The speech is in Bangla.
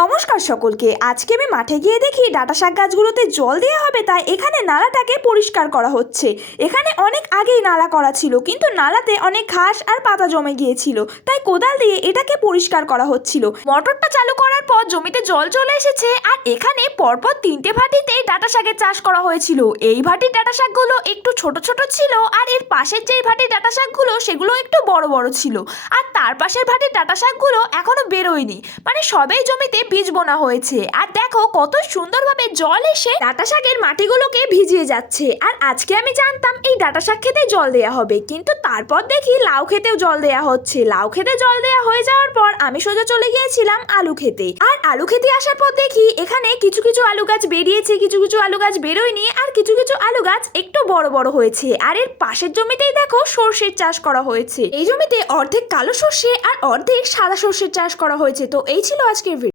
নমস্কার সকলকে। আজকে আমি মাঠে গিয়ে দেখি ডাঁটা শাক গাছগুলোতে জল দেওয়া হবে, তাই এখানে নালাটাকে পরিষ্কার করা হচ্ছে। এখানে অনেক আগেই নালা করা ছিল, কিন্তু নালাতে অনেক ঘাস আর পাতা জমে গিয়েছিল, তাই কোদাল দিয়ে এটাকে পরিষ্কার করা হচ্ছিল। মোটরটা চালু করার পর জমিতে জল চলে এসেছে, আর এখানে পরপর 3টে ভাটিতে ডাঁটা শাকের চাষ করা হয়েছিল। এই ভাটির ডাঁটা শাকগুলো একটু ছোট ছোট ছিল, আর এর পাশের যেই ভাটির ডাঁটা শাকগুলো সেগুলো একটু বড় বড় ছিল, আর তার পাশের ভাটির ডাঁটা শাকগুলো এখনো বেরোয়নি, মানে সবেই জমিতে বীজ বোনা হয়েছে। আর দেখো কত সুন্দরভাবে জল এসে ডাঁটা শাকের মাটিগুলোকে ভিজিয়ে যাচ্ছে। আর আজকে আমি জানতাম এই ডাঁটা শাক খেতে জল দেয়া হবে, কিন্তু তারপর দেখি লাউ খেতেও জল দেয়া হচ্ছে। লাউ খেতে জল দেয়া হয়ে যাওয়ার পর আমি সোজা চলে গিয়েছিলাম আলু খেতে। আর আলু খেতে আসার পর দেখি এখানে কিছু কিছু আলু গাছ বেরিয়েছে, কিছু কিছু আলু গাছ বেরোয়নি, আর কিছু কিছু আলু গাছ একটু বড় বড় হয়েছে। আর এর পাশের জমিতেই দেখো সর্ষের চাষ করা হয়েছে। এই জমিতে অর্ধেক কালো সর্ষে আর অর্ধেক সাদা সর্ষের চাষ করা হয়েছে। তো এই ছিল আজকের ভিডিও।